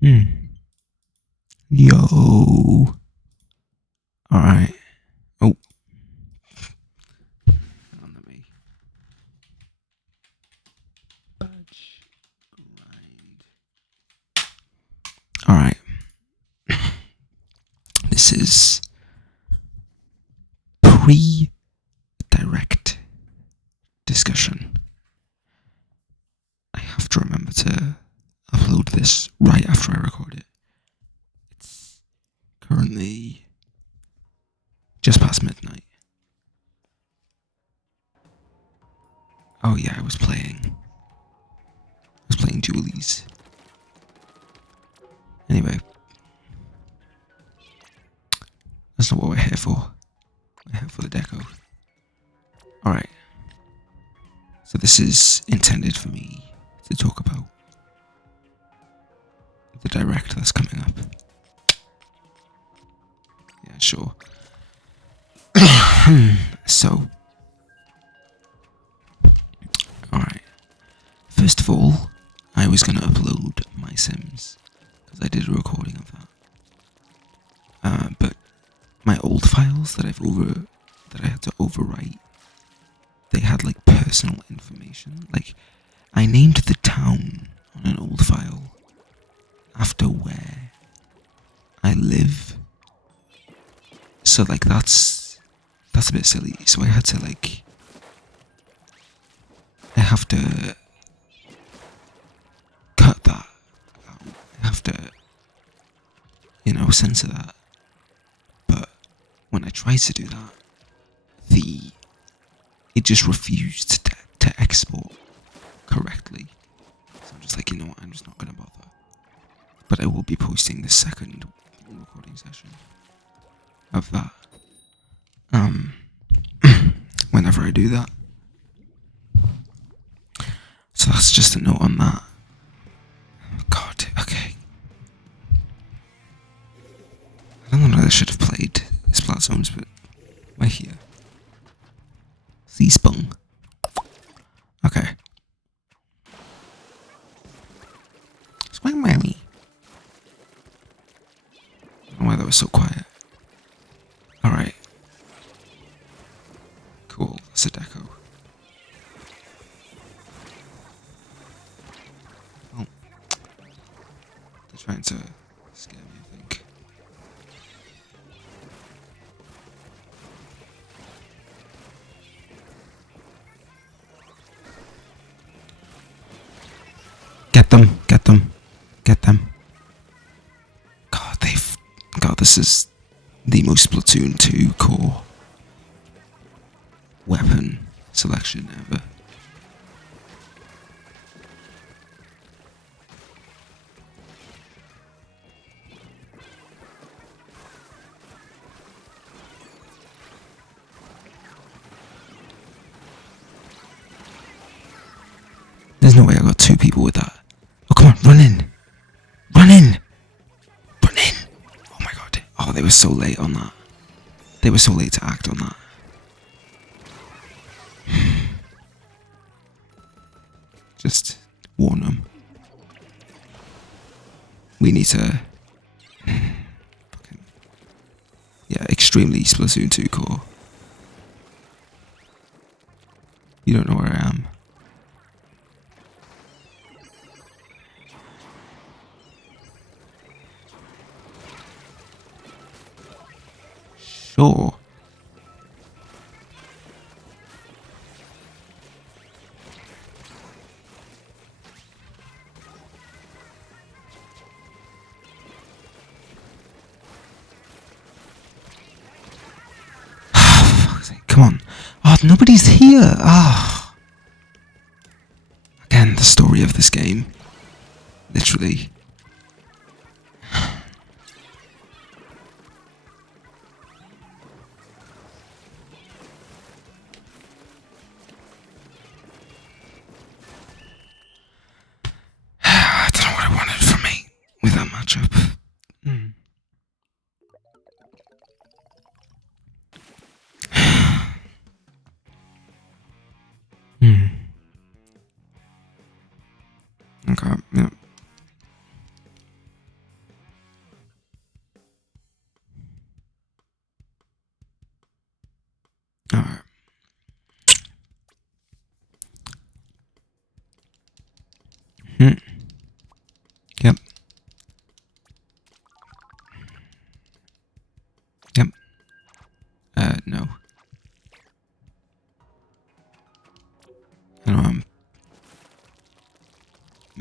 Yo. Alright. Oh. Hang on, let me budge. Grind. Alright. This is pre-direct discussion. I have to remember to upload this right after I record it. It's currently just past midnight. Oh yeah, I was playing dualies. Anyway, that's not what we're here for. We're here for the deco. Alright. So this is intended for me to talk about the direct that's coming up. Yeah, sure. So, alright. First of all, I was going to upload my Sims, because I did a recording of that. But my old files that I had to overwrite, they had like personal information. Like, I named the town on an old file after where I live. So like that's a bit silly. So I have to cut that out. I have to, censor that. But when I tried to do that, it just refused to export correctly. So I'm just like, you know what, I'm just not gonna bother. But I will be posting the second recording session of that. Whenever I do that. So that's just a note on that. God, okay. I don't know that I should have played Splatoon, but we're here. C-Spung. Okay. Swing Mary. I don't know why that was so quiet. Alright. Cool, that's a deco. Oh. They're trying to scare me, I think. Get them, get them, get them. God, this is the most Splatoon 2 core weapon selection ever. There's no way I got two people with that. Oh, come on, run in! Run in! Run in! Oh my god. Oh, they were so late on that. They were so late to act on that. Just warn them. We need to... Yeah, extremely Splatoon 2 core. You don't know where I am. Sure. Come on. Oh, nobody's here. Ah. Oh. Again, the story of this game. Literally. I don't know what I wanted from me with that matchup. Okay, yeah.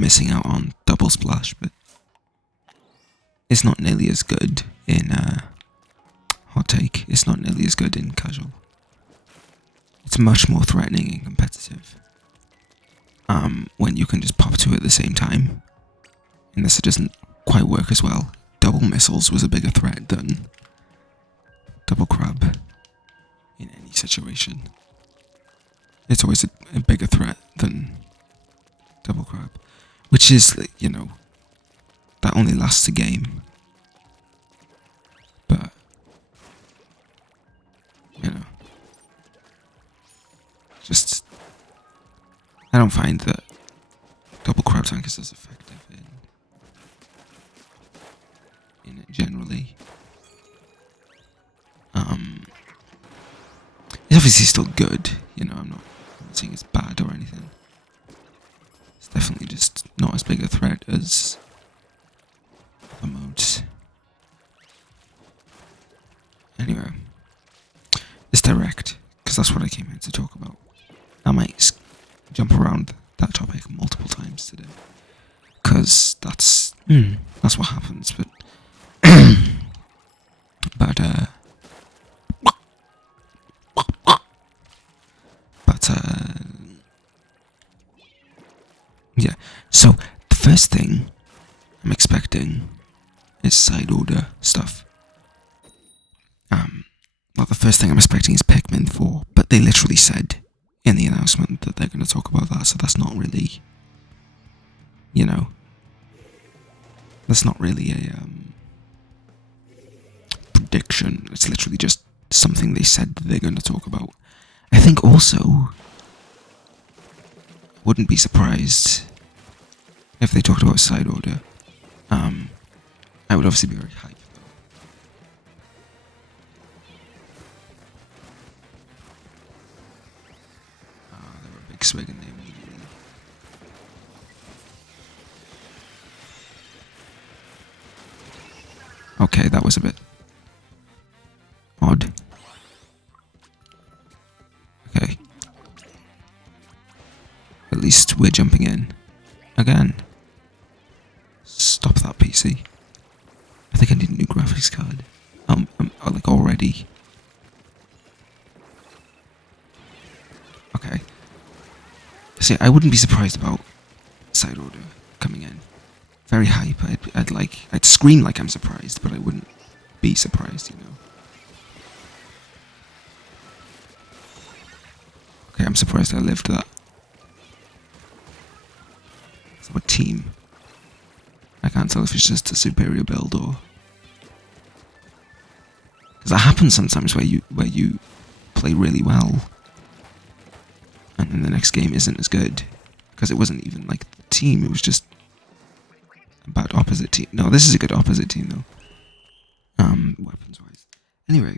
missing out on double splash, but it's not nearly as good in hot take. It's not nearly as good in casual. It's much more threatening and competitive. When you can just pop two at the same time. Unless it doesn't quite work as well. Double missiles was a bigger threat than double crab in any situation. It's always a bigger threat than double crab. Which is, you know, that only lasts a game. But, you know, just, I don't find that double crab tank is as effective in it generally. It's obviously still good, you know, I'm not saying it's bad or anything. It's definitely just not as big a threat as other modes. Anyway, it's direct, because that's what I came here to talk about. I might jump around that topic multiple times today, because that's what happens, but yeah, so the first thing I'm expecting is side order stuff. Well, the first thing I'm expecting is Pikmin 4, but they literally said in the announcement that they're going to talk about that, so that's not really, you know, that's not really a prediction. It's literally just something they said that they're going to talk about. I think also, wouldn't be surprised if they talked about side order. I would obviously be very hyped. Swig in there immediately. Okay, that was a bit odd. Okay. At least we're jumping in. Again. Stop that, PC. I think I need a new graphics card. Like already. Okay. See, I wouldn't be surprised about side order coming in. Very hype. I'd scream like I'm surprised, but I wouldn't be surprised, you know. Okay, I'm surprised I lived that. So a team. I can't tell if it's just a superior build or, because that happens sometimes where you play really well. And then the next game isn't as good, because it wasn't even like the team, it was just a bad opposite team. No, this is a good opposite team though. Weapons wise. Anyway.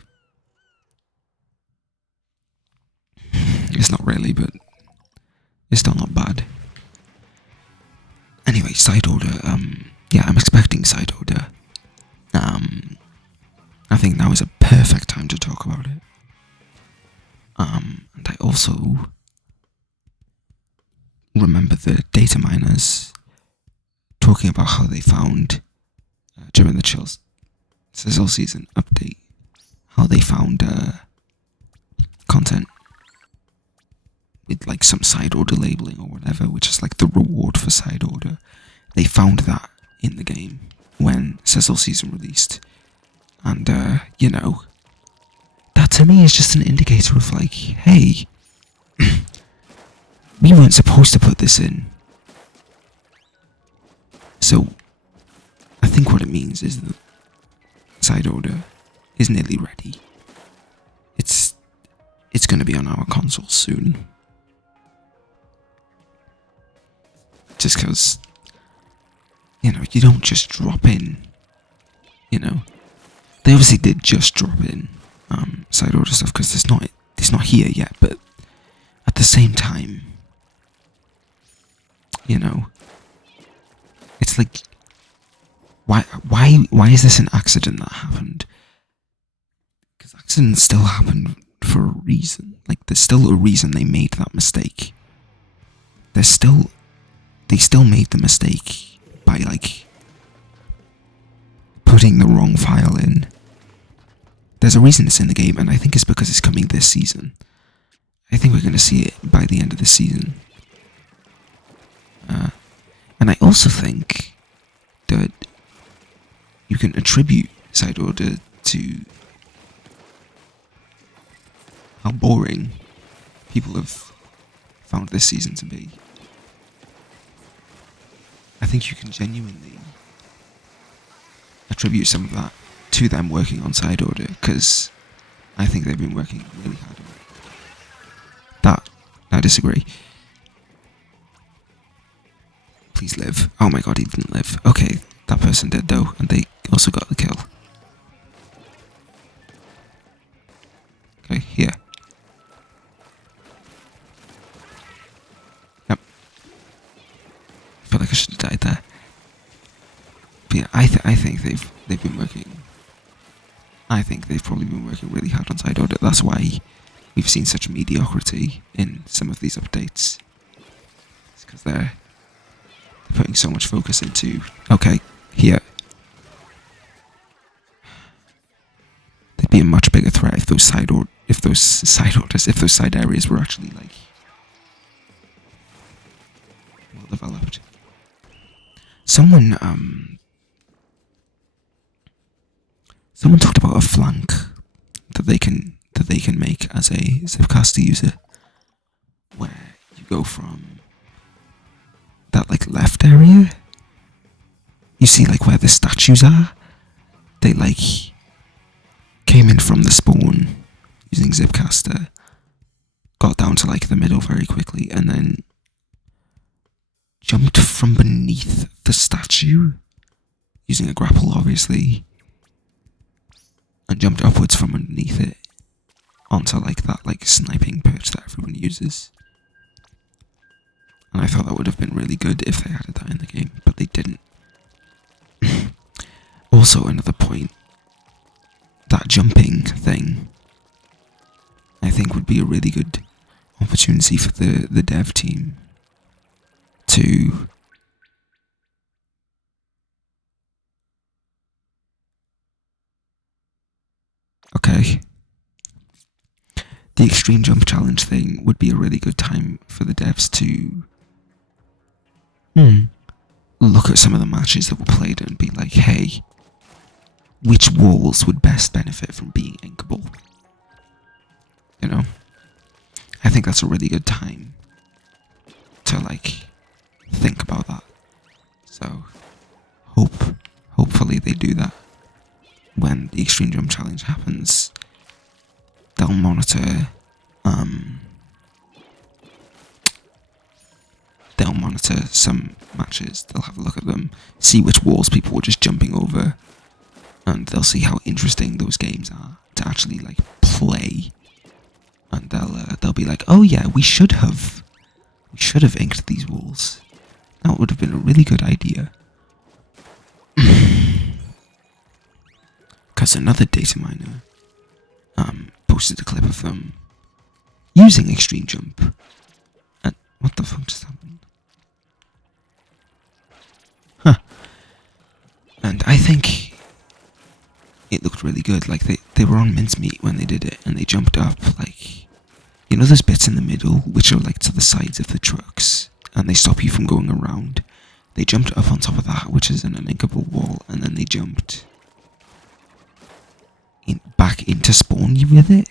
It's not really, but it's still not bad. Anyway, side order, yeah, I'm expecting side order. I think now is a perfect time to talk about it. And I also remember the data miners talking about how they found during the Chills Sizzle season update, how they found content with like some side order labeling or whatever, which is like the reward for side order. They found that in the game when Sizzle season released, and you know, that to me is just an indicator of like, hey, we weren't supposed to put this in. So, I think what it means is that side order is nearly ready. It's going to be on our console soon. Just because, you know, you don't just drop in, you know. They obviously did just drop in side order stuff because it's not here yet, but at the same time, you know, it's like, why is this an accident that happened? Because accidents still happen for a reason. Like, there's still a reason they made that mistake. There's still they still made the mistake by like putting the wrong file in. There's a reason it's in the game, and I think it's because it's coming this season. I think we're going to see it by the end of the season. And I also think that you can attribute side order to how boring people have found this season to be. I think you can genuinely attribute some of that to them working on side order, because I think they've been working really hard on it. That, I disagree. Please live. Oh my god, he didn't live. Okay, that person did though, and they also got the kill. Okay, here. Yep. I feel like I should have died there. But yeah, I think they've been working. I think they've probably been working really hard on side order. That's why we've seen such mediocrity in some of these updates. It's because they're putting so much focus into, okay, here. They'd be a much bigger threat if those side areas were actually like well developed. Someone talked about a flank that they can make as a Zipcaster user, where you go from that like left area. You see like where the statues are. They like came in from the spawn using Zipcaster, got down to like the middle very quickly, and then jumped from beneath the statue using a grapple, obviously, and jumped upwards from underneath it onto like that like sniping perch that everyone uses. And I thought that would have been really good if they added that in the game, but they didn't. Also, another point, that jumping thing, I think would be a really good opportunity for the dev team to okay. The extreme jump challenge thing would be a really good time for the devs to look at some of the matches that were played and be like, hey, which walls would best benefit from being inkable? You know? I think that's a really good time to like think about that. So hopefully they do that. When the extreme jump challenge happens, they'll monitor some matches. They'll have a look at them, see which walls people were just jumping over, and they'll see how interesting those games are to actually like play. And they'll be like, oh yeah, we should have inked these walls. That would have been a really good idea. Because another data miner posted a clip of them using extreme jump. And what the fuck just happened? Huh. And I think it looked really good. Like they were on mincemeat when they did it, and they jumped up like, you know, those bits in the middle which are like to the sides of the trucks, and they stop you from going around. They jumped up on top of that, which is an uninkable wall, and then they jumped back into spawn you with it.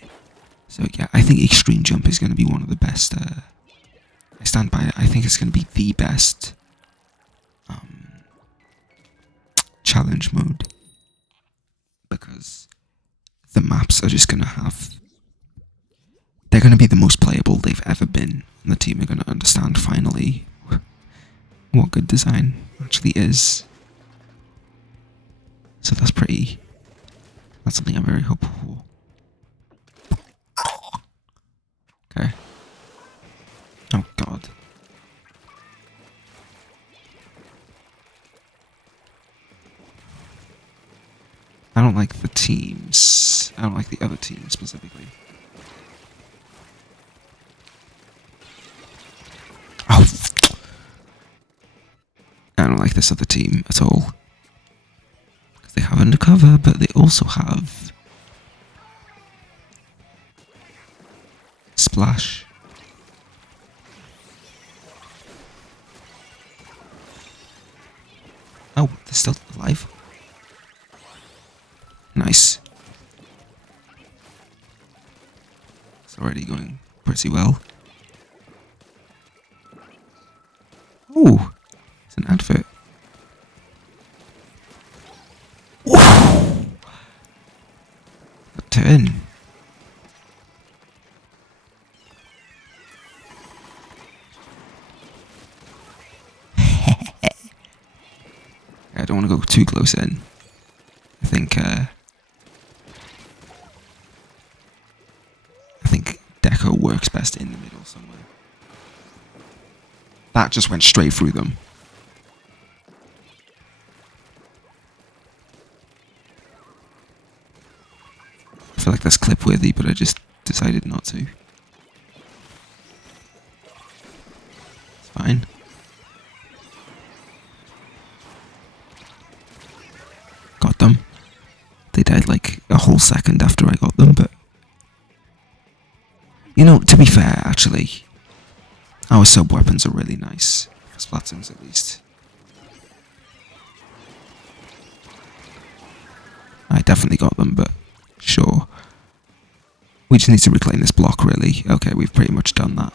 So yeah, I think extreme jump is going to be one of the best. I stand by it. I think it's going to be the best challenge mode, because the maps are just going to have. They're going to be the most playable they've ever been, and the team are going to understand finally what good design actually is. So that's something I'm very hopeful for. Okay. Oh god. I don't like the teams. I don't like the other teams specifically. Oh. this other team at all. Because they have undercover, but they also have splash. Oh, they're still alive. Nice. It's already going pretty well. Oh, it's an advert. Whoa! A turn. I don't want to go too close in. I think Deco works best in the middle somewhere. That just went straight through them. I feel like that's clip worthy, but I just decided not to. It's fine. Got them. They died like a whole second after I got them, but you know, to be fair, actually, our sub weapons are really nice. For Splatoons, at least. I definitely got them, but sure. We just need to reclaim this block, really. Okay, we've pretty much done that.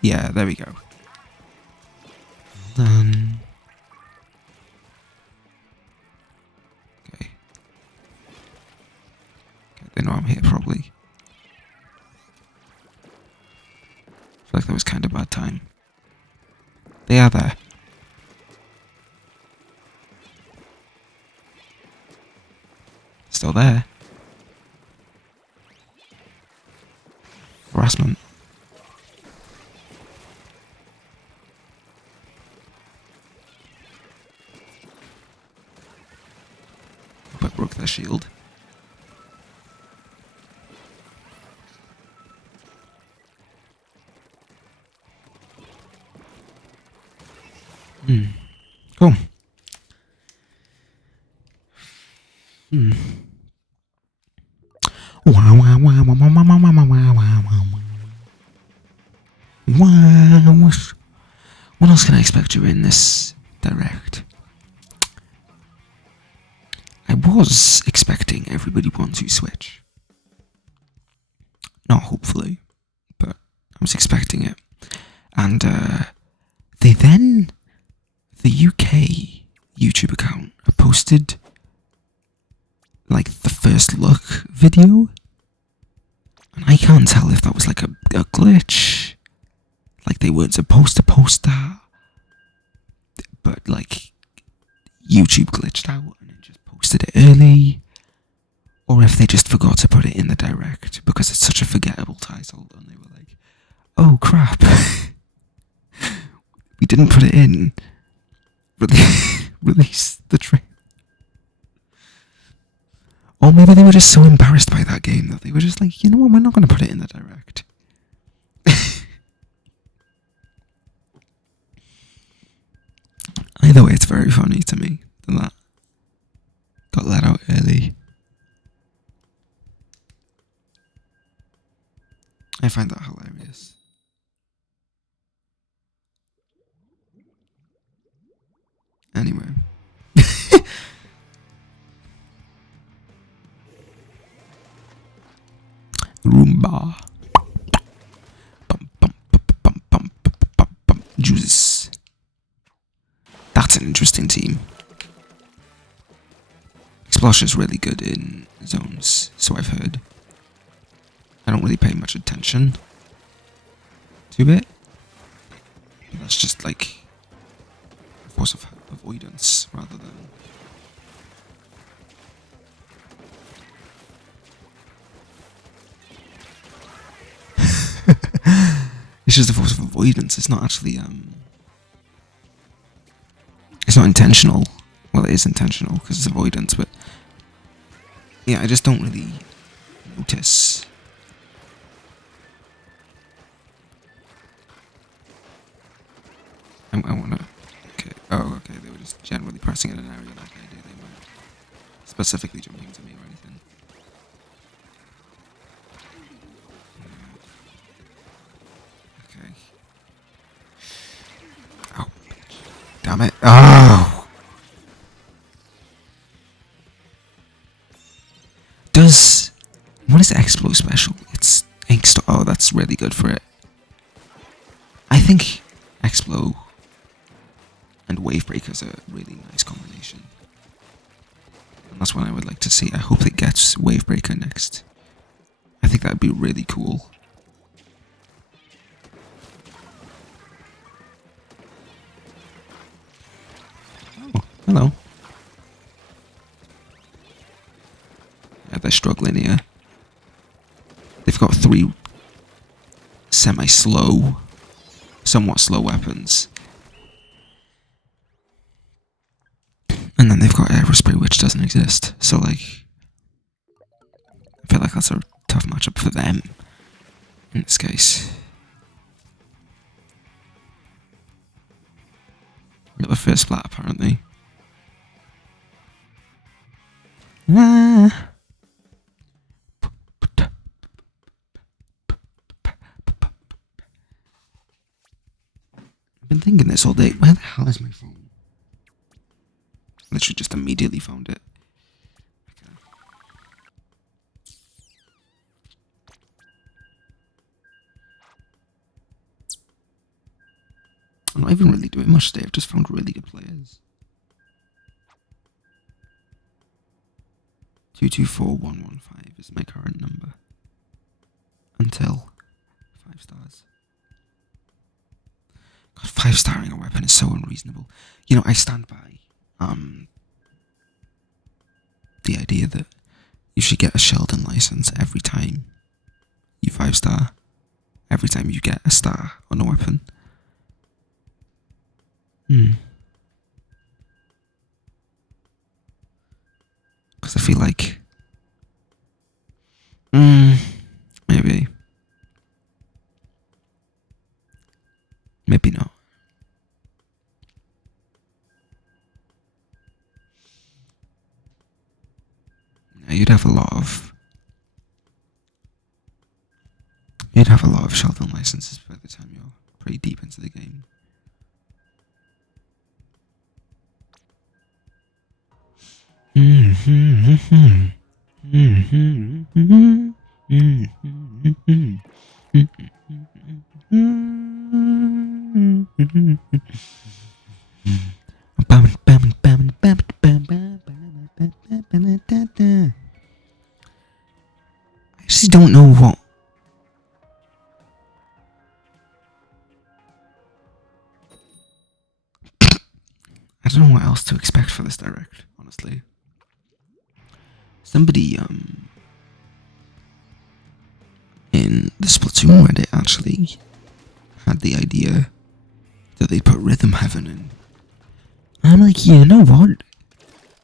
Yeah, there we go. Done. Okay. They know I'm here, probably. I feel like that was kind of bad time. They are there. Still there. Harassment. But broke their shield. Cool. Wow, wow, wow, wow, wow, wow, wow, wow, wow, wow, wow. What else can I expect during this direct? I was expecting everybody want to switch. Not hopefully, but I was expecting it. And they then, the UK YouTube account posted like the first look video, and I can't tell if that was like a glitch, like they weren't supposed to post that, but like YouTube glitched out and it just posted it early, or if they just forgot to put it in the direct because it's such a forgettable title and they were like, oh crap, we didn't put it in. Release the trailer. Or maybe they were just so embarrassed by that game that they were just like, you know what, we're not going to put it in the direct. Either way, it's very funny to me that got let out early. I find that hilarious. Anyway. Roomba. Juices. That's an interesting team. Splosh is really good in zones, so I've heard. I don't really pay much attention to it. That's just like a force of avoidance rather than. It's just a force of avoidance. It's not actually it's not intentional. Well, it is intentional because it's avoidance, but yeah, I just don't really notice. I wanna... Okay. Oh, okay, they were just generally pressing in an area like I did. They weren't specifically jumping to me or anything. Okay. Oh, damn it. Oh! What is Explo special? It's ink stock. Oh, that's really good for it. I think Explo and Wavebreaker is a really nice combination. And that's what I would like to see. I hope it gets Wavebreaker next. I think that'd be really cool. Oh, hello. Yeah, they're struggling here. They've got 3 semi-slow, somewhat slow weapons. And then they've got Aerospray, which doesn't exist. So, like, I feel like that's a tough matchup for them in this case. We got the first splat, apparently. Ah. I've been thinking this all day. Where the hell is my phone? Literally just immediately found it. Okay. I'm not even really doing much today. I've just found really good players. 224115 is my current number. Until 5 stars. God, 5-starring a weapon is so unreasonable. You know, I stand by the idea that you should get a Sheldon license every time you 5-star. Every time you get a star on a weapon. Because I feel like... maybe. Maybe not. Now, you'd have a lot of Sheldon licenses by the time you're pretty deep into the game. I actually don't know what. I don't know what else to expect for this direct, honestly. Somebody in the Splatoon Reddit actually had the idea that they'd put Rhythm Heaven in. And I'm like, you know what?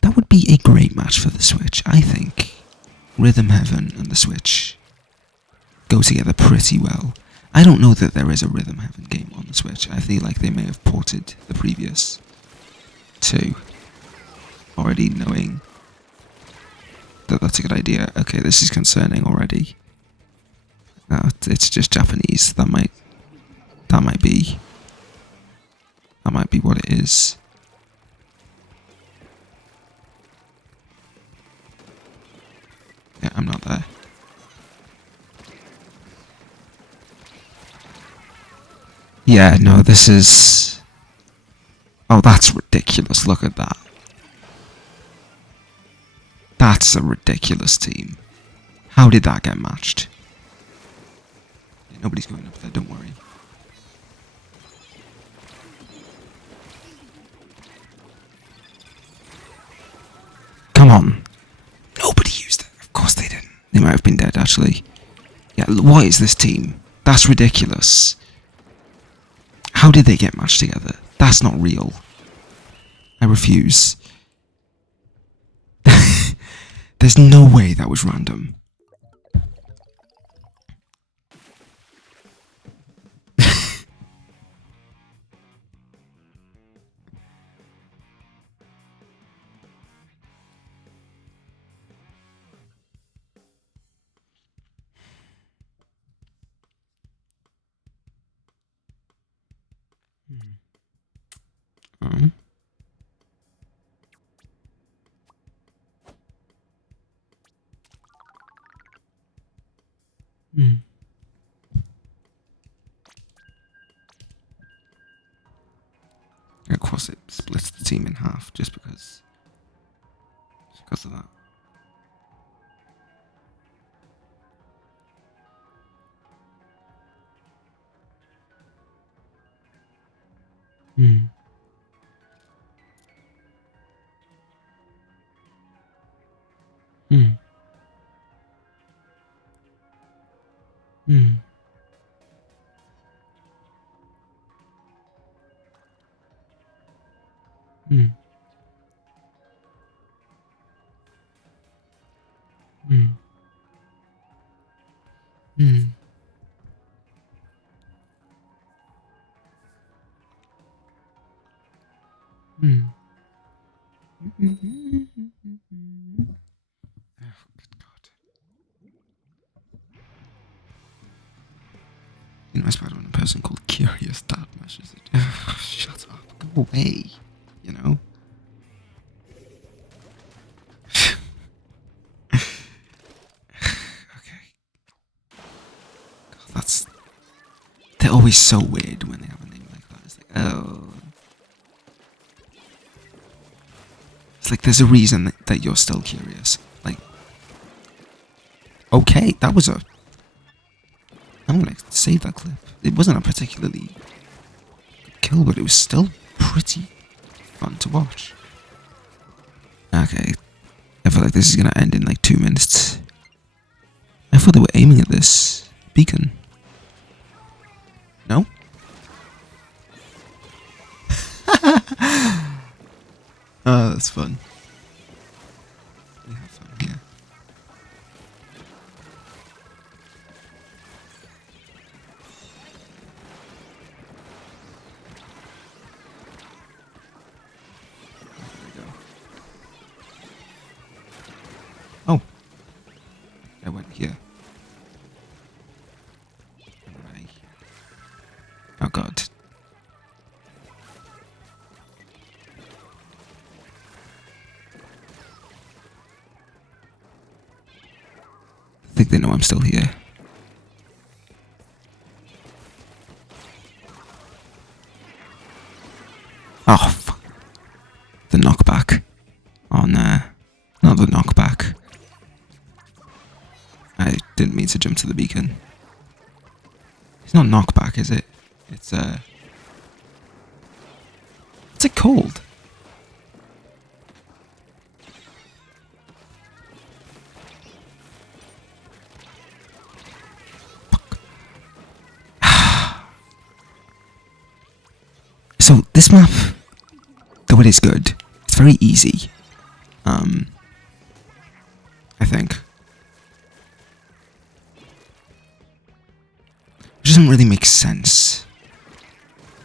That would be a great match for the Switch. I think Rhythm Heaven and the Switch go together pretty well. I don't know that there is a Rhythm Heaven game on the Switch. I feel like they may have ported the previous 2, already knowing that that's a good idea. Okay, this is concerning already. It's just Japanese. That might be what it is. Yeah, I'm not there. Yeah, no, this is... Oh, that's ridiculous. Look at that. That's a ridiculous team. How did that get matched? Yeah, nobody's going up there, don't worry. Come on. Nobody used it. Of course they didn't. They might have been dead, actually. Yeah, what is this team? That's ridiculous. How did they get matched together? That's not real. I refuse. There's no way that was random. the team in half just because of that. Hmm. Hmm. Hmm. Hmm. Hmm. Hmm. Hmm. Oh, good God. You know, it's bad when a person called Curious Dad meshes it. Shut up. Go away. You know? Okay. God, that's. They're always so weird when they have a name like that. It's like, oh. It's like there's a reason that you're still curious. Like, okay, that was a. I'm gonna save that clip. It wasn't a particularly good kill, but it was still pretty fun to watch. Okay, I feel like this is gonna end in like 2 minutes. I thought they were aiming at this beacon. No? Oh, that's fun. We have fun here. There we go. Oh, I went here. Right. Oh God. I think they know I'm still here. Oh, fuck. The knockback. Oh, nah. Not the knockback. I didn't mean to jump to the beacon. It's not knockback, is it? It's, what's it called? So, this map, though it is good, it's very easy. I think. It doesn't really make sense,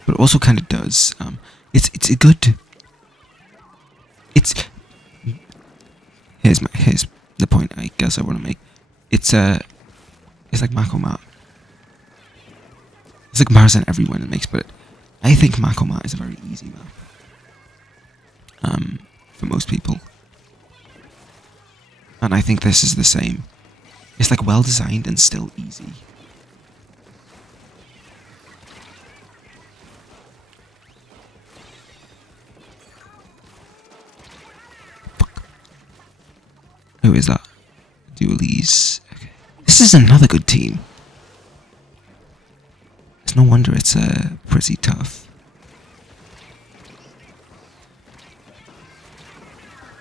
but it also kind of does. It's a good. It's here's the point I guess I want to make. It's it's like Mako Mat. It's a comparison everyone makes, but I think Mako Mat is a very easy map. For most people, and I think this is the same. It's like well designed and still easy. Who is that? Dualies. Okay. This is another good team. It's no wonder it's pretty tough.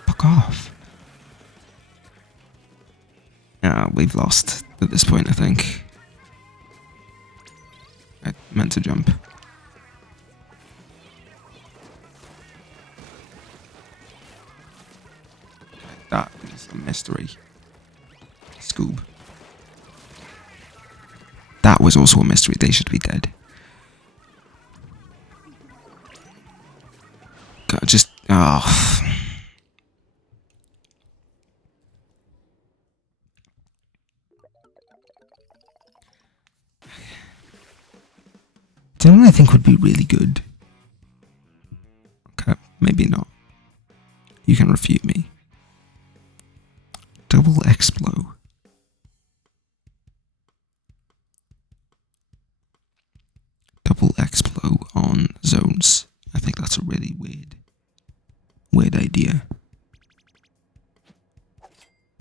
Fuck off. We've lost at this point, I think. I meant to jump. That is a mystery. Scoob. That was also a mystery. They should be dead. God, just. Oh. Do you know what I think would be really good? Okay, maybe not. You can refute me. Double Explo. Double Explo on zones. I think that's a really weird idea.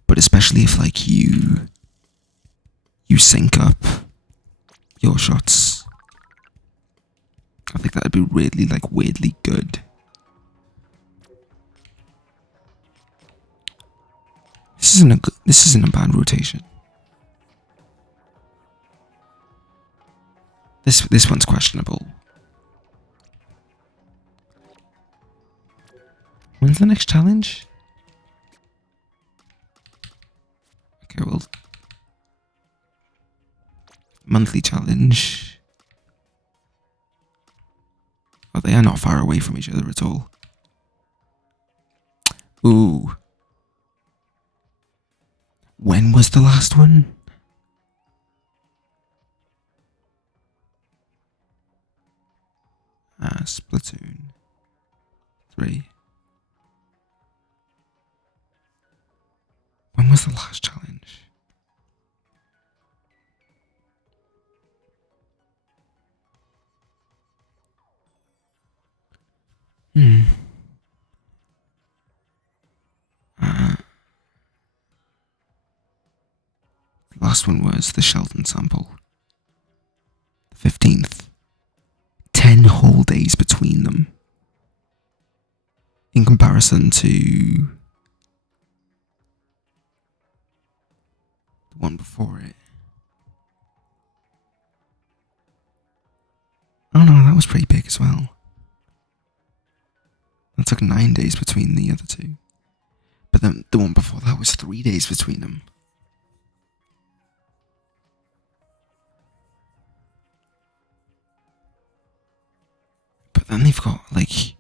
But especially if like you sync up your shots, I think that'd be really like weirdly good. This isn't a bad rotation. This one's questionable. When's the next challenge? Okay, well, monthly challenge. Oh, they are not far away from each other at all. Ooh. When was the last one? Splatoon 3. When was the last challenge? The last one was the Sheldon sample. The 15th. 10 whole days between them. In comparison to the one before it. Oh no, that was pretty big as well. That took 9 days between the other two. But then the one before that was 3 days between them. But then they've got like,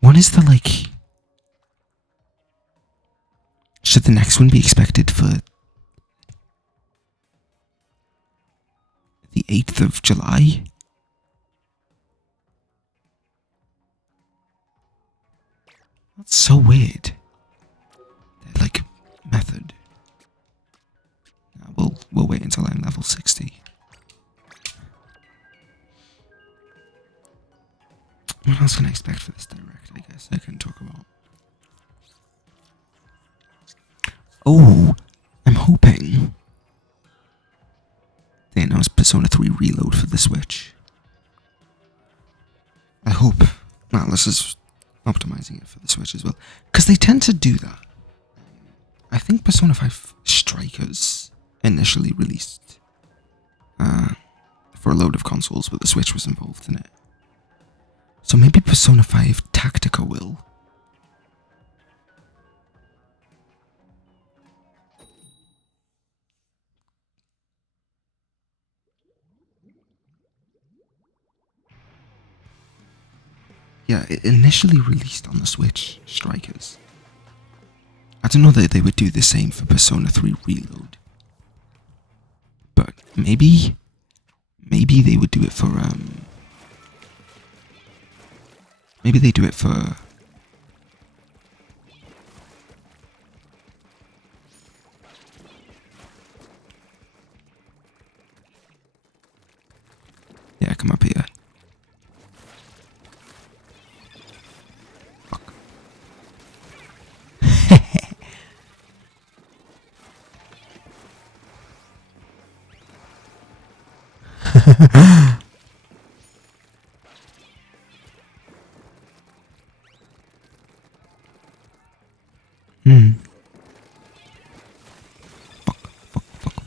what is the like, should the next one be expected for the 8th of July? That's so weird. They're like method. We'll wait until I'm level 60. What else can I expect for this direct? I guess I can talk about. Oh, I'm hoping they announced Persona 3 Reload for the Switch. I hope Atlas is optimizing it for the Switch as well, because they tend to do that. I think Persona 5 Strikers initially released for a load of consoles, but the Switch was involved in it. So maybe Persona 5 Tactica will. Yeah, it initially released on the Switch, Strikers. I don't know that they would do the same for Persona 3 Reload. But maybe they would do it for, maybe they do it for... Yeah, come up here. Fuck.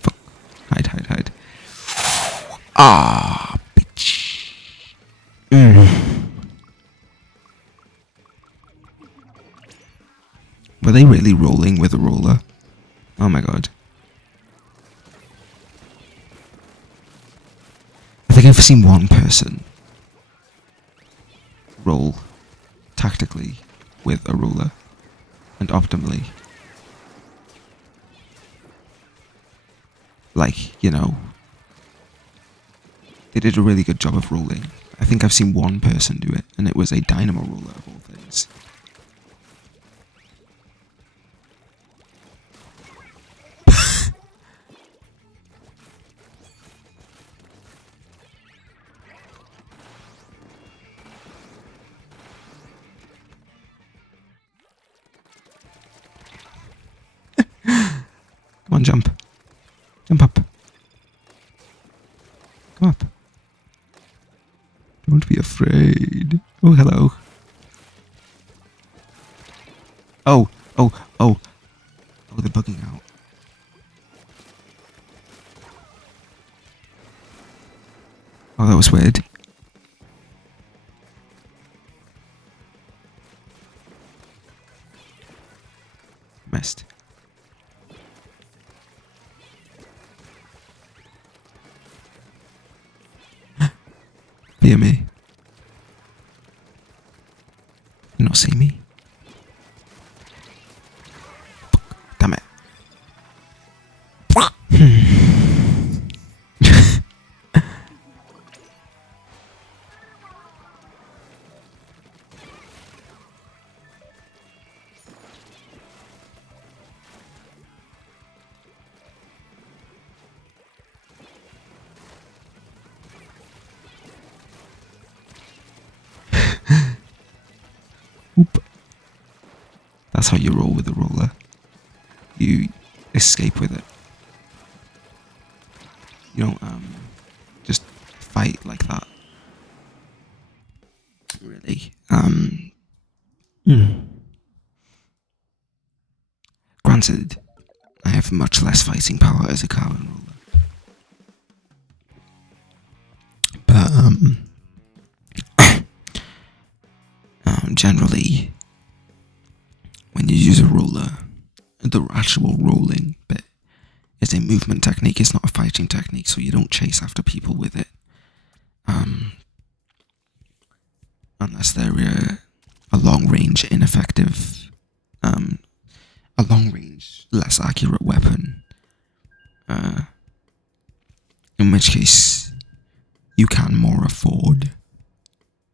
Fuck. Hide. Ah, bitch. Were they really rolling with a roller? Oh my god. I think I've seen one person roll tactically with a roller and optimally. Like, you know, they did a really good job of rolling. I think I've seen one person do it, and it was a dynamo roller of all things. on, jump. Jump up. Come up. Don't be afraid. Oh, hello. Oh, oh, oh. Oh, they're bugging out. Oh, that was weird. Missed. Fear me. You not see me? Damn it. Oop. That's how you roll with the roller. You escape with it. You don't just fight like that. Really. Granted, I have much less fighting power as a carbon roller. But generally, when you use a roller, the actual rolling bit is a movement technique, it's not a fighting technique, so you don't chase after people with it. Unless they're a long-range, ineffective, a long-range, less accurate weapon. In which case, you can more afford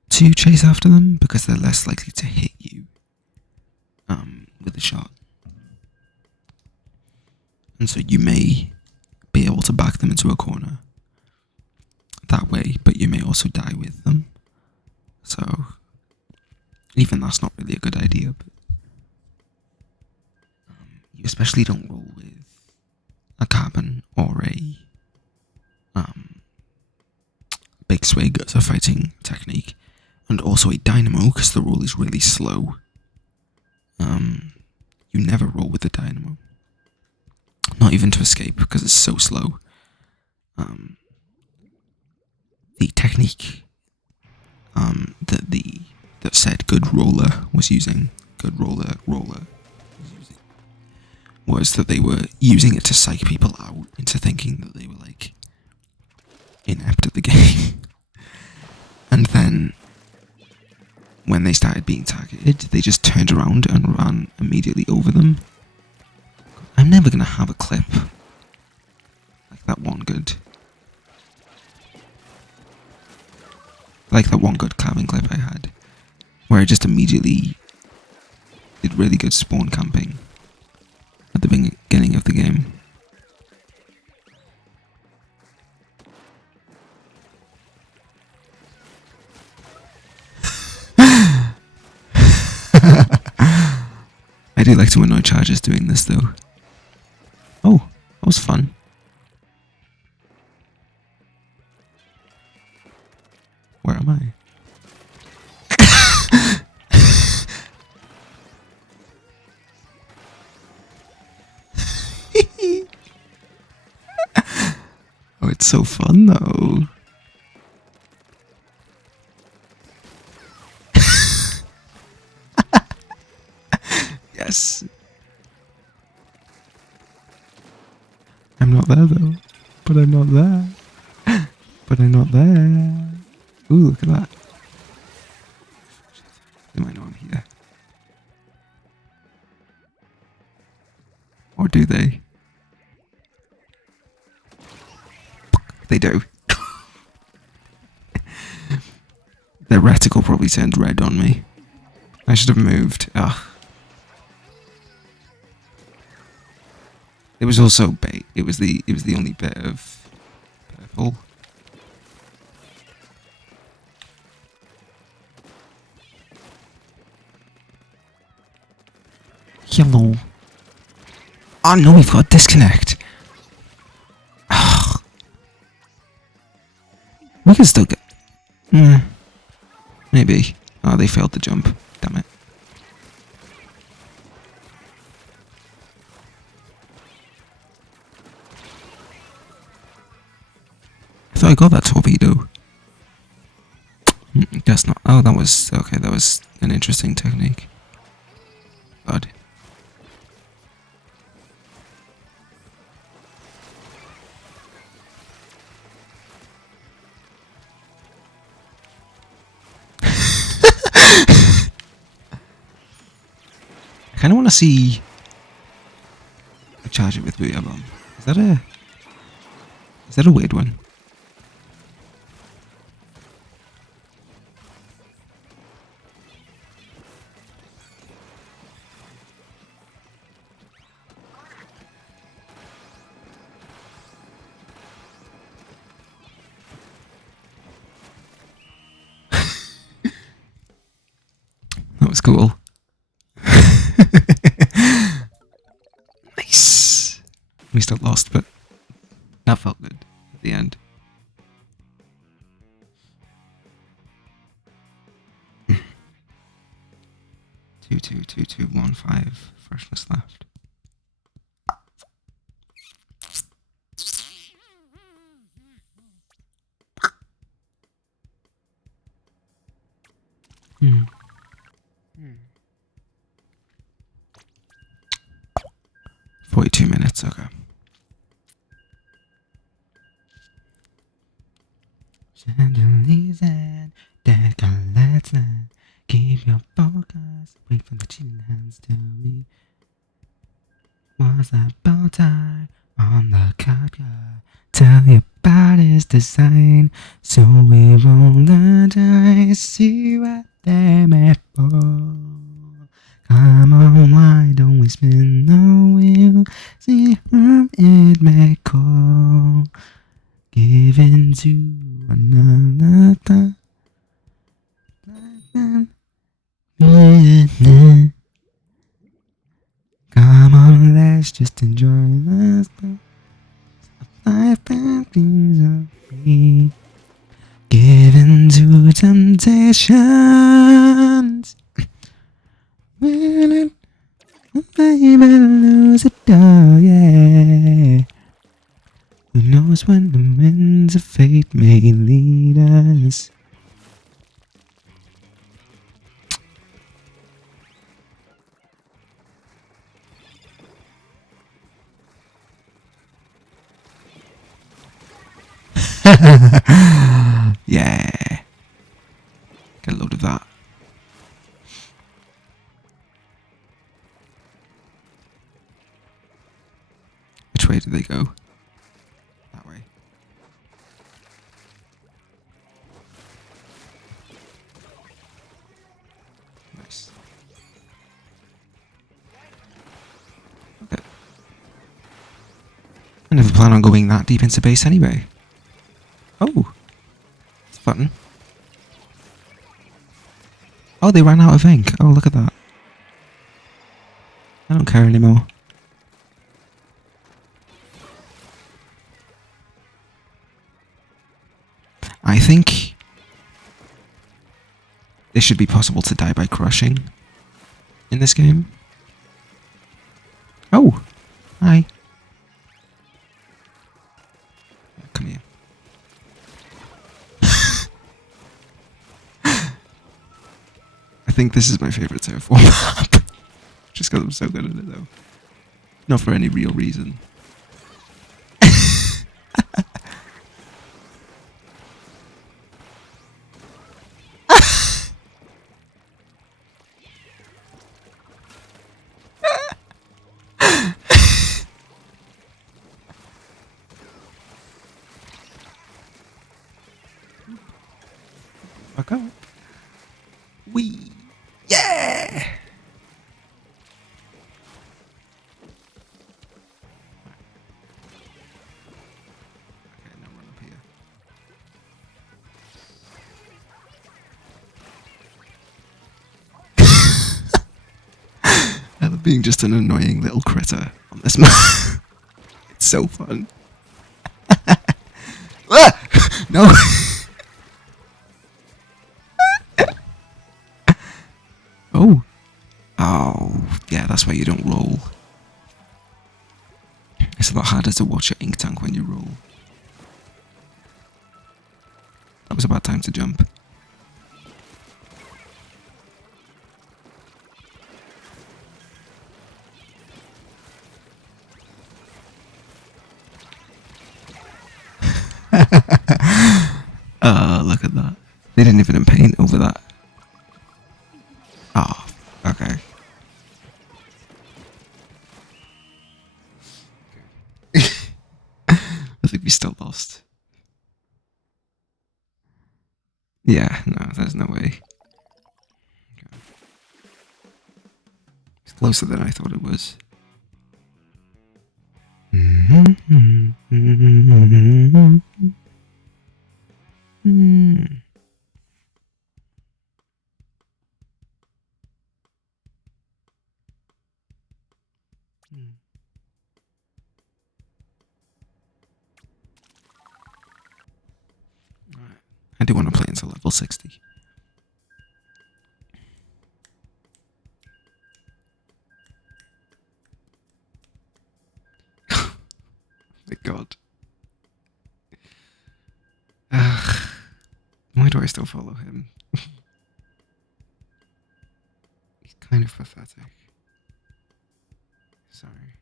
to chase after them because they're less likely to hit you with a shot. And so you may be able to back them into a corner that way, but you may also die with them. So even that's not really a good idea. But you especially don't roll with a carbon or a big swig as a fighting technique, and also a dynamo because the roll is really slow. You never roll with the dynamo. Not even to escape because it's so slow. The technique that said good roller was using, was that they were using it to psych people out into thinking that they were like inept at the game. And then when they started being targeted, they just turned around and ran immediately over them. I'm never gonna have a clip like that one good carbon clip I had, where I just immediately did really good spawn camping at the beginning of the game. I do like to annoy chargers doing this though. Oh, that was fun. Where am I? Oh, it's so fun though. Yes. I'm not there though. But I'm not there. But I'm not there. Ooh, look at that. They might know I'm here. Or do they? They do. Their reticle probably turned red on me. I should have moved. Ugh. It was also bait. It was the only bit of purple. Hello. Oh no, we've got a disconnect. We can still get... maybe. Oh, they failed the jump. Damn it. I thought I got that torpedo. Guess not. Oh, that was... okay, that was an interesting technique. God. I kind of want to see a charge it with Booyah Bomb. Is that a weird one? That was cool. Nice. We still lost, but that felt good at the end. Two, 1, 5. Freshness left. Hmm. 42 minutes, okay. Chandeliers and decorates and keep your focus. Wait for the cheating hands. Tell me, was that bow tie on the cover? Tell you about his design, so we roll the dice, see what they're made for. Come on, why don't we spin the wheel? See whom it may call. Give in to another time. Come on, let's just enjoy this life and things are free. Give in to temptations. When it, baby, lose it all, yeah. Who knows when the winds of fate may lead us? Yeah. Get a load of that. Which way did they go? That way. Nice. Okay. I never plan on going that deep into base anyway. Oh. It's fun. Oh, they ran out of ink. Oh, look at that. I don't care anymore. I think it should be possible to die by crushing in this game. Oh, hi. Come here. I think this is my favorite Terraform map. Just because I'm so good at it though. Not for any real reason. Fuck up. Wee. Yeah. Okay, now run up here. I love being just an annoying little critter on this map. It's so fun. Ah! No. Oh, yeah, that's why you don't roll. It's a lot harder to watch your ink tank when you roll. That was a bad time to jump. Look at that. They didn't even paint over that. Oh, okay. I think we still lost. Yeah, no, there's no way. Okay. It's closer than I thought it was. I do want to play until level 60. My god. Why do I still follow him? He's kind of pathetic. Sorry.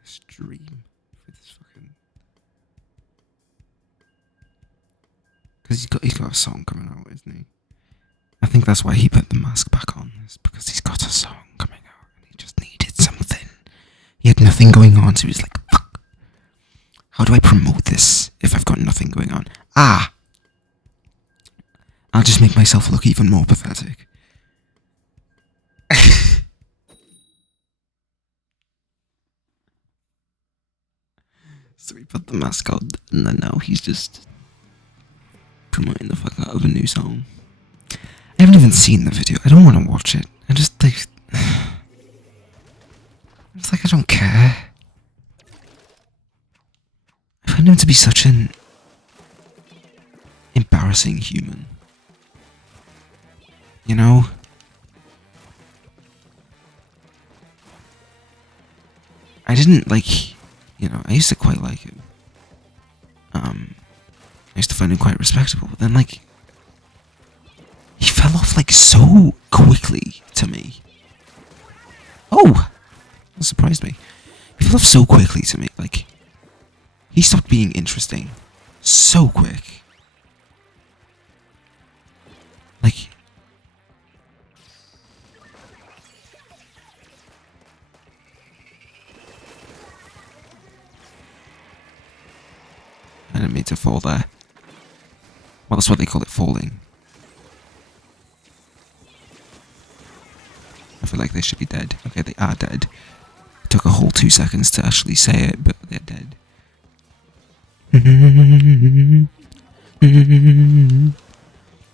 The stream for this fucking... Because he's got a song coming out, isn't he? I think that's why he put the mask back on. Is because he's got a song coming out and he just needed something. He had nothing going on, so he was like, fuck. How do I promote this if I've got nothing going on? Ah! I'll just make myself look even more pathetic. So he put the mask on, and then now he's just promoting the fuck out of a new song. I haven't even seen the video. I don't want to watch it. I just like... It's like I don't care. I find him to be such an embarrassing human. You know? I didn't like... You know, I used to quite like him. I used to find him quite respectable, but then like... He fell off like so quickly to me. Oh! That surprised me. He fell off so quickly to me, like... He stopped being interesting so quick. Like... I didn't mean to fall there. Well, that's what they call it, falling. I feel like they should be dead. Okay, they are dead. It took a whole 2 seconds to actually say it, but they're dead.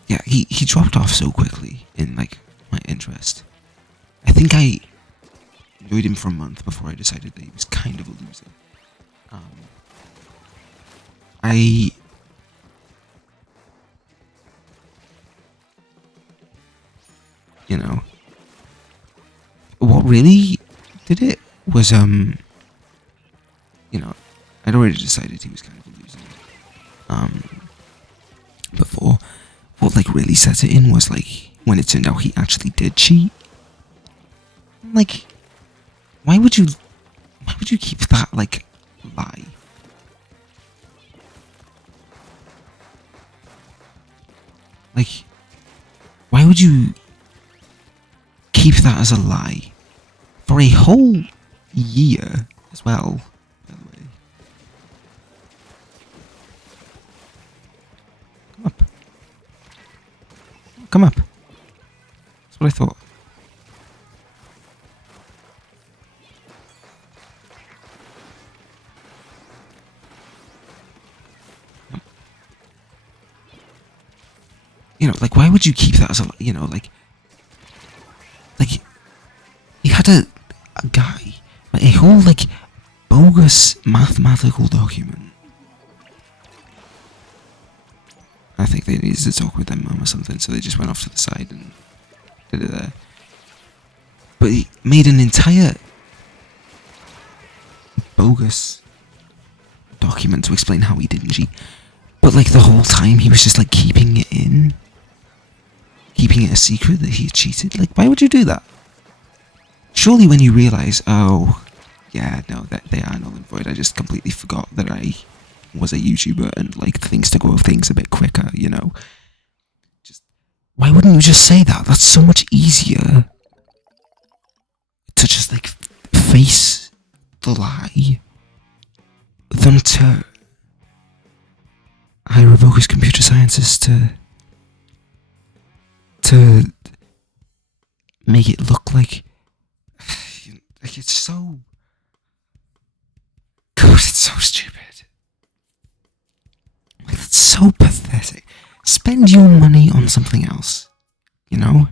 Yeah, he dropped off so quickly in, like, my interest. I think I enjoyed him for a month before I decided that he was kind of a loser. You know, what really did it was, you know, I'd already decided he was kind of a loser. Before, what, like, really set it in was, like, when it turned out he actually did cheat. Like, why would you keep that, like, lie? Like, why would you keep that as a lie for a whole year as well, by the way? Come up. Come up. That's what I thought. You know, like, why would you keep that as a, you know, like he had a guy, like, a whole, like, bogus mathematical document. I think they needed to talk with their mum or something, so they just went off to the side and did it there. But he made an entire bogus document to explain how he didn't cheat. But like the whole time he was just like keeping it a secret that he had cheated. Like, why would you do that? Surely when you realise, oh, yeah, no, that they are null and void. I just completely forgot that I was a YouTuber and liked things to go things a bit quicker, you know. Just why wouldn't you just say that? That's so much easier to just like face the lie than to hire a bogus computer scientist to make it look like it's so God, it's so stupid. Like, that's so pathetic. Spend your money on something else, you know?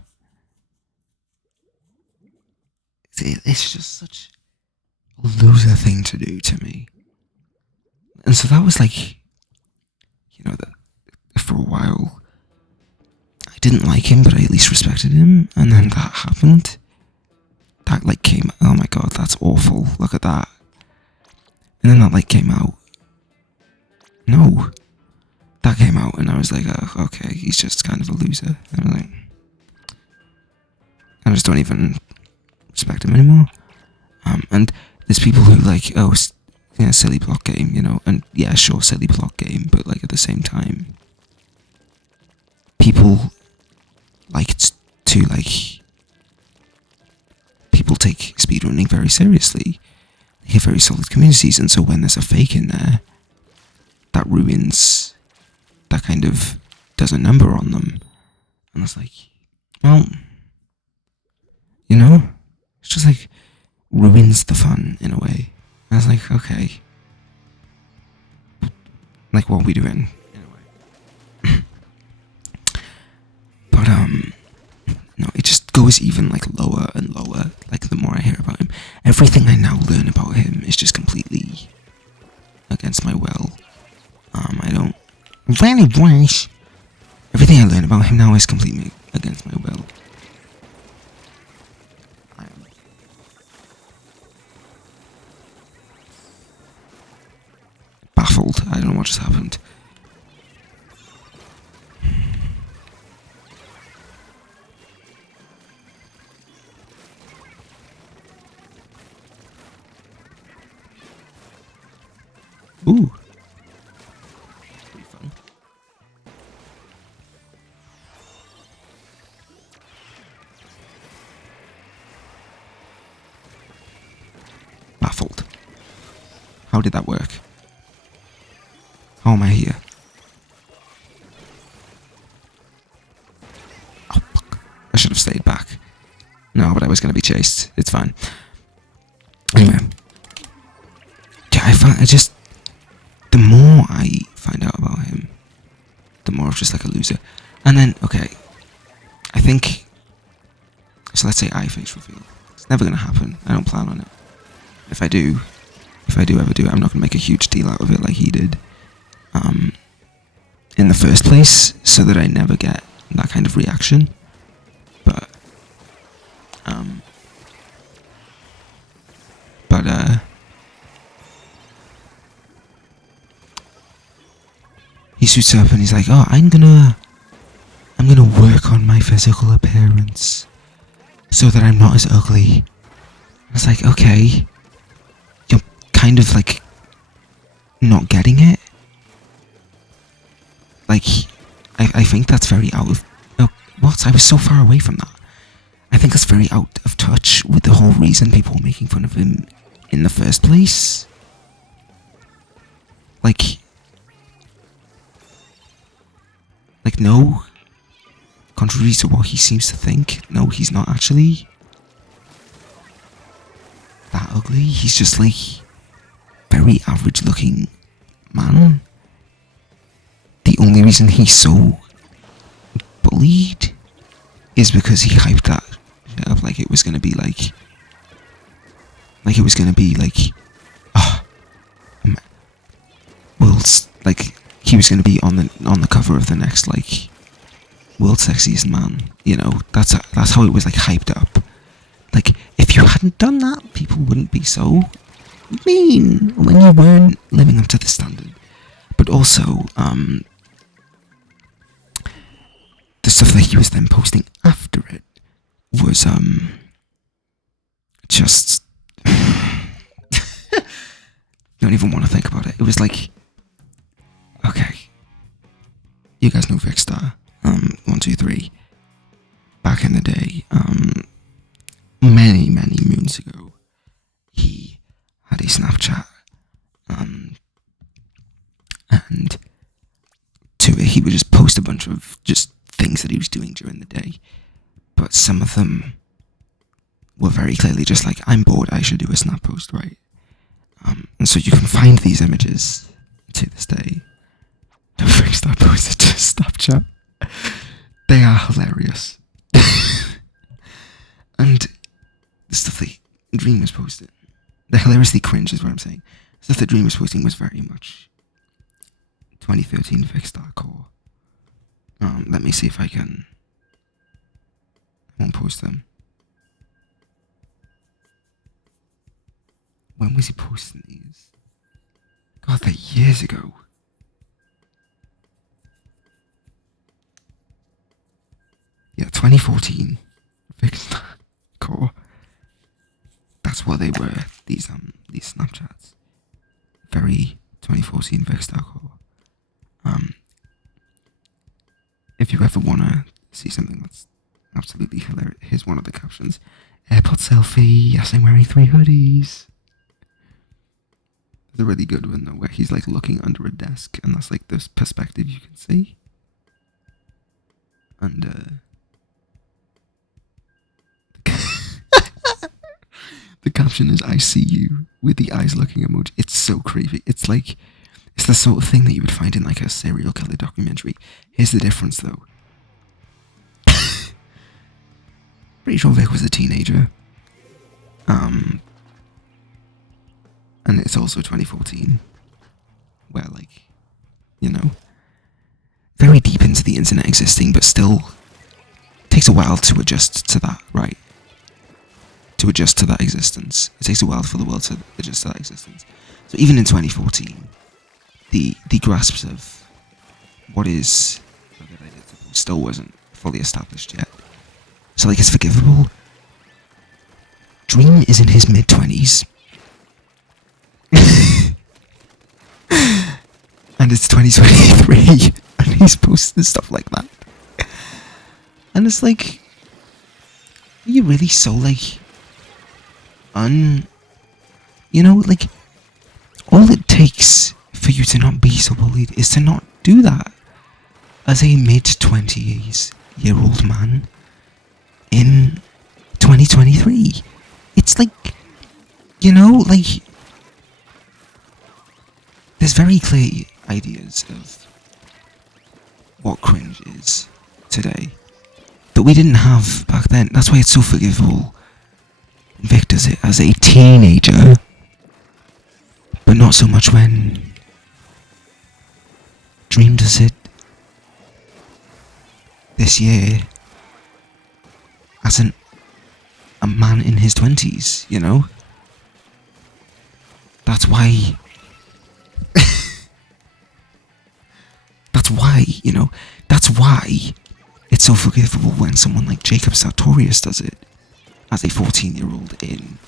It's just such a loser thing to do to me. And so that was like, you know, that for a while I didn't like him, but I at least respected him. And then that happened. That like came, oh my god, that's awful. Look at that. And then that like came out. No. That came out and I was like, oh, okay, he's just kind of a loser. And I was like, I just don't even respect him anymore. And there's people who like, oh, yeah, silly block game, you know, and yeah, sure, silly block game, but like at the same time, people like to like, people take speedrunning very seriously. They have very solid communities, and so when there's a fake in there, that ruins, that kind of does a number on them. And it's like, well, you know, it's just like ruins the fun in a way. And I was like, okay, like what are we doing in a way? But no, it just goes even like lower and lower. Like the more I hear about him, everything I now learn about him is just completely against my will. I don't really wish. Everything I learn about him now is completely against my will. I'm baffled. I don't know what just happened. Ooh. Pretty fun. Baffled. How did that work? How am I here? Oh, fuck. I should have stayed back. No, but I was going to be chased. It's fine. Anyway. Yeah, the more I find out about him, the more of just like a loser. And then, okay, I think, so let's say I face reveal. It's never going to happen. I don't plan on it. If I do ever do it, I'm not going to make a huge deal out of it like he did. In the first place, so that I never get that kind of reaction. But he suits up and he's like, oh, I'm gonna work on my physical appearance so that I'm not as ugly. I was like, okay, you're kind of like not getting it. Like, I think that's very out of... Oh, what? I was so far away from that. I think that's very out of touch with the whole reason people were making fun of him in the first place. Like, no. Contrary to what he seems to think, no, he's not actually that ugly. He's just like very average looking man. The only reason he's so bullied is because he hyped that shit up like it was gonna be like it was gonna be like, world's, like he was gonna be on the cover of the next like world's sexiest man. You know, that's how it was like hyped up. Like, if you hadn't done that, people wouldn't be so mean when you weren't living up to the standard. But also, the stuff that he was then posting after it was, just... don't even want to think about it. It was like, okay, you guys know Vicstar, 123. Back in the day, many moons ago, he had a Snapchat, and to it he would just post a bunch of just things that he was doing during the day, but some of them were very clearly just like, I'm bored, I should do a snap post, right? And so you can find these images to this day. The Vicstar posted to Snapchat. They are hilarious. And the stuff that Dream was posting, the hilariously cringe is what I'm saying. Stuff that Dream was posting was very much 2013 Vicstar core. Let me see if I can. I won't post them. When was he posting these? God, they're years ago. Yeah, 2014 Vicstar core. That's what they were. These Snapchats. Very 2014 Vicstar core. If you ever wanna see something that's absolutely hilarious, here's one of the captions: "Airport selfie. Yes, I'm wearing 3 hoodies." There's a really good one though, where he's like looking under a desk, and that's like this perspective you can see. And the caption is "I see you" with the eyes looking emoji. It's so creepy. It's like, it's the sort of thing that you would find in like a serial killer documentary. Here's the difference though. Pretty sure Vic was a teenager. And it's also 2014. Where like, you know, very deep into the internet existing, but still takes a while to adjust to that, right? To adjust to that existence. It takes a while for the world to adjust to that existence. So even in 2014, the grasps of what is a good idea to post still wasn't fully established yet. So like, it's forgivable. Dream is in his mid-20s. And it's 2023, and he's posting stuff like that. And it's like, are you really so like, you know, like, all it takes for you to not be so bullied is to not do that. As a mid-20s-year-old man in 2023. It's like, you know, like, there's very clear ideas of what cringe is today that we didn't have back then. That's why it's so forgivable. Vic does it as a teenager, but not so much when Dream does it this year as a man in his 20s, you know? That's why... you know, that's why it's so forgivable when someone like Jacob Sartorius does it as a 14-year-old in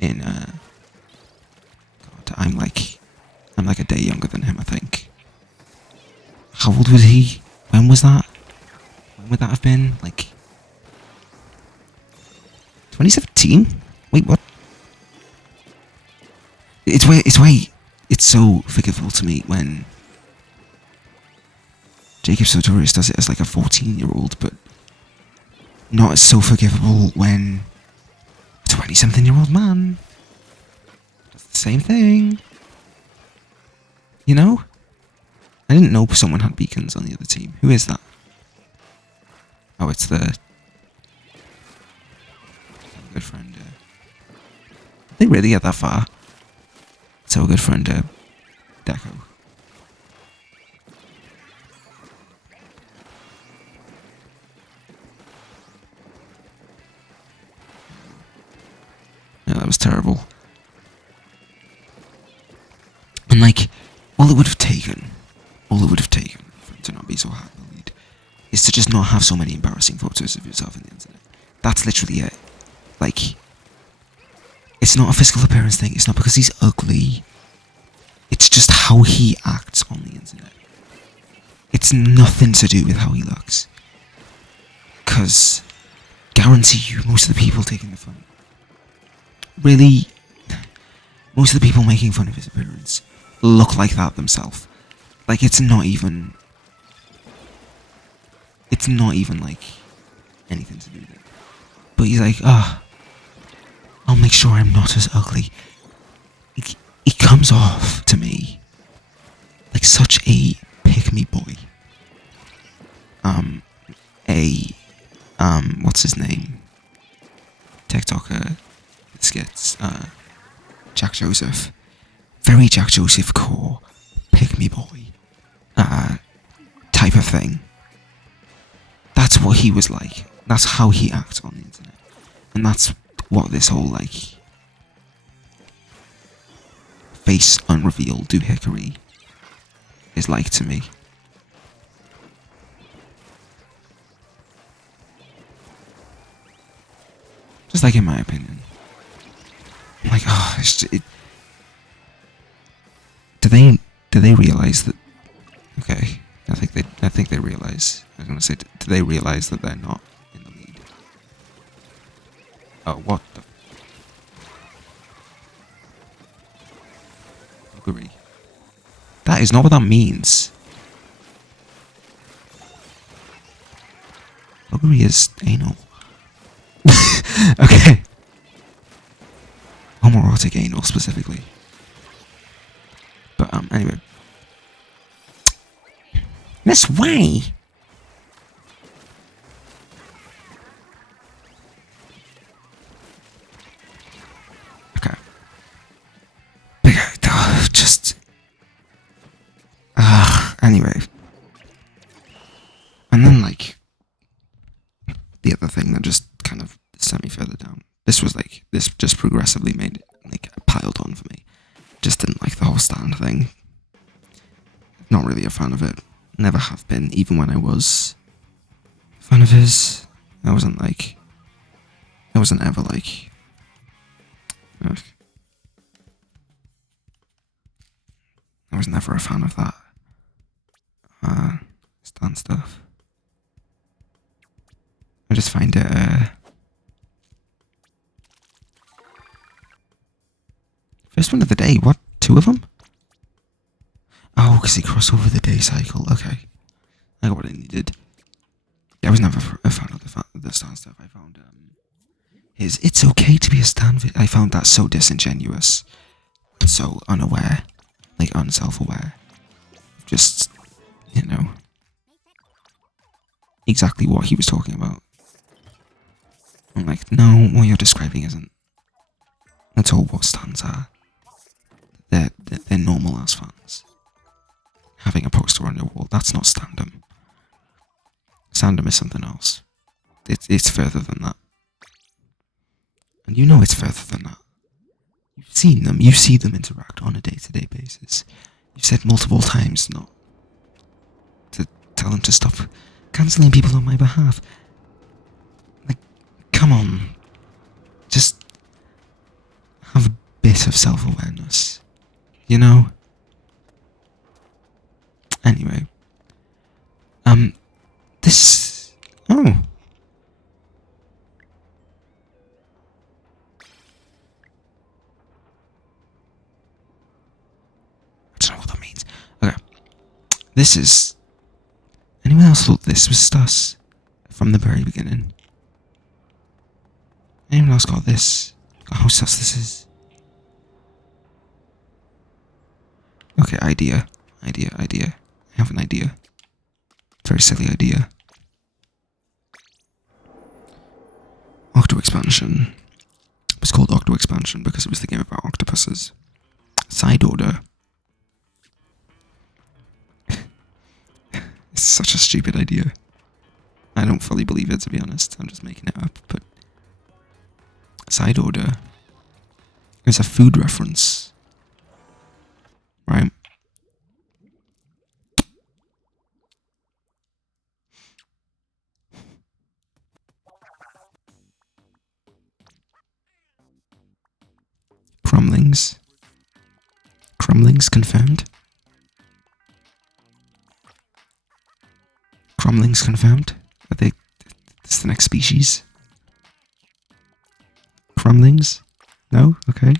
God, I'm like a day younger than him, I think. How old was he? When was that? When would that have been? Like 2017? Wait, what? It's why it's so forgivable to me when Jacob Sartorius does it as like a 14-year-old, but not as so forgivable when a 20-something-year-old man does the same thing. You know? I didn't know someone had beacons on the other team. Who is that? Oh, it's the good friend. Did they really get that far? It's our good friend, Deco. that was terrible. And like, all it would have taken for him to not be so hard bullied is to just not have so many embarrassing photos of yourself on the internet. That's literally it. Like, it's not a physical appearance thing, it's not because he's ugly. It's just how he acts on the internet. It's nothing to do with how he looks. Because, guarantee you, most of the people taking the fun, really, most of the people making fun of his appearance look like that themselves. Like, it's not even like anything to do with it. But he's like, I'll make sure I'm not as ugly. It comes off to me like such a pick-me boy. What's his name? TikToker, skits, Jack Joseph. Very Jack Joseph core, pick-me boy, type of thing. That's what he was like. That's how he acts on the internet. And that's what this whole, like, face unrevealed doohickery is like to me. Just like in my opinion. I'm like, do they realize that? Okay, I think they realize. I was gonna say, do they realize that they're not in the lead? Oh, what the? Agree. That is not what that means. Buggery is anal. Okay. Homoerotic anal specifically. But anyway. This way. Okay. Just. Anyway. And then, like, the other thing that just kind of sent me further down. This just progressively made it, like, piled on for me. Just didn't like the whole stand thing. Not really a fan of it. Never have been, even when I was a fan of his. I wasn't ever like, I was never a fan of that stand stuff. I just find it first one of the day. What? 2 of them? Oh, because he crossed over the day cycle. Okay, I got what I needed. Yeah, I was never a fan of the stand stuff. I found his "It's okay to be a stand." I found that so disingenuous, and so unaware, like unself-aware. Just, exactly what he was talking about. I'm like, no, what you're describing isn't at all what stands are. They're normal ass fans. Having a poster on your wall, that's not standum. Standum is something else. It's further than that. And you know it's further than that. You've seen them. You see them interact on a day-to-day basis. You've said multiple times not to tell them to stop cancelling people on my behalf. Like, come on. Just have a bit of self-awareness. You know? Anyway. This... Oh. I don't know what that means. Okay. This is... Anyone else thought this was sus? From the very beginning? Anyone else got this? Got how sus this is? Okay, idea. I have an idea. Very silly idea. Octo Expansion. It was called Octo Expansion because it was the game about octopuses. Side order. It's such a stupid idea. I don't fully believe it, to be honest. I'm just making it up, but... Side order It's a food reference. Right? Crumlings. Crumlings confirmed. Crumlings confirmed. Are they... That's the next species. Crumlings? No? Okay.